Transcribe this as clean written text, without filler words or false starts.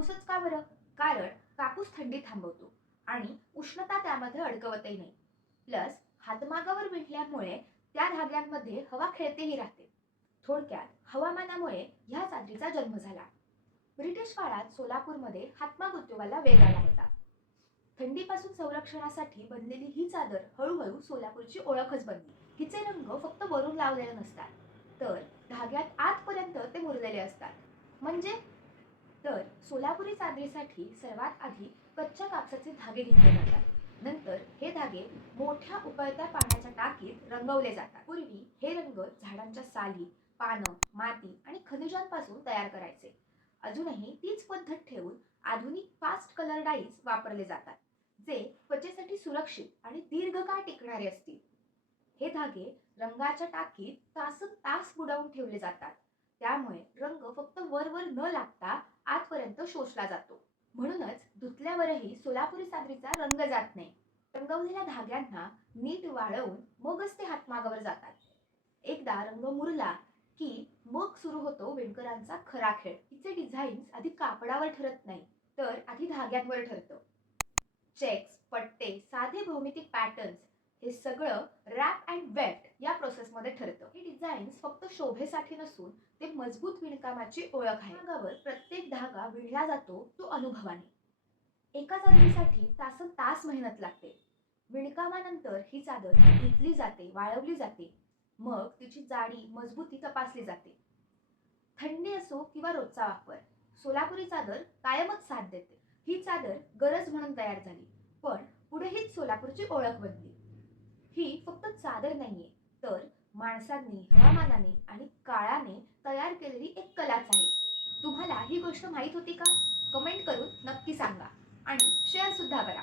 कापूसच का बरं? कारण कापूस थंडी थांबवतो आणि उष्णता त्यामध्ये अडकवतही नाही. प्लस हातमागावर विणल्यामुळे त्या धाग्यांमध्ये हवा खेळतेही राहते. थोडक्यात हवामानामुळे ह्या चादरीचा जन्म झाला. ब्रिटिश काळात सोलापूरमध्ये हातमाग उद्योगाला वेग आला होता. थंडीपासून संरक्षणासाठी बनलेली ही चादर हळूहळू सोलापूरची ओळखच बनली. हिचे रंग फक्त वरून लावलेले नसतात, तर धाग्यात आतपर्यंत ते मुरलेले असतात. म्हणजे तर सोलापुरी चादरीसाठी सर्वात आधी कच्च्या कापसाचे धागे घेतले जातात. नंतर हे धागे मोठ्या उकळत्या पाण्याच्या टाकीत रंगवले जातात. पूर्वी हे रंग झाडांच्या साली, पानं, माती आणि खनिजांपासून तयार करायचे. अजूनही तीच पद्धत ठेवून आधुनिक फास्ट कलर डाईज वापरले जातात, जे त्वचेसाठी सुरक्षित आणि दीर्घकाळ टिकणारे असतील. हे धागे रंगाच्या टाकीत तासंतास बुडवून ठेवले जातात. त्यामुळे रंग फक्त वरवर न लागता आतपर्यंत शोषला जातो. म्हणूनच धुतल्यावरही सोलापुरी चादरीचा रंग जात नाही. रंगवलेल्या धाग्यांना नीट वाळवून मगच ते हातमागावर जातात. एकदा रंग मुरला की मग सुरू होतो विणकरांचा खरा खेळ. हिचे डिझाईन्स आधी कापडावर ठरत नाही, तर आधी धाग्यांवर ठरतं. चेक्स, पट्टे, साधे भौमितिक पॅटर्न्स हे सगळं रॅप अँड वेफ्ट या प्रोसेसमध्ये ठरतं. हे डिझाईन्स फक्त शोभेसाठी नसून ते मजबूत विणकामाची ओळख आहे. धाग्यावर प्रत्येक धागा विणला जातो तो अनुभवाने. एका चादरीसाठी तासंतास मेहनत लागते. विणकामानंतर ही चादर धुतली जाते, वाळवली जाते. मग तिची जाडी, मजबूती तपासली जाते. थंडी असो किंवा रोजचा वापर, सोलापुरी चादर कायमच साथ देते. ही चादर गरज म्हणून तयार झाली, पण पुढे हीच सोलापूरची ओळख बनली. ही फक्त चादर नाहीये, तर माणसांनी, हवामानाने आणि काळाने तयार केलेली एक कलाच आहे. तुम्हाला ही गोष्ट माहीत होती का? कमेंट करून नक्की सांगा आणि शेअर सुद्धा करा.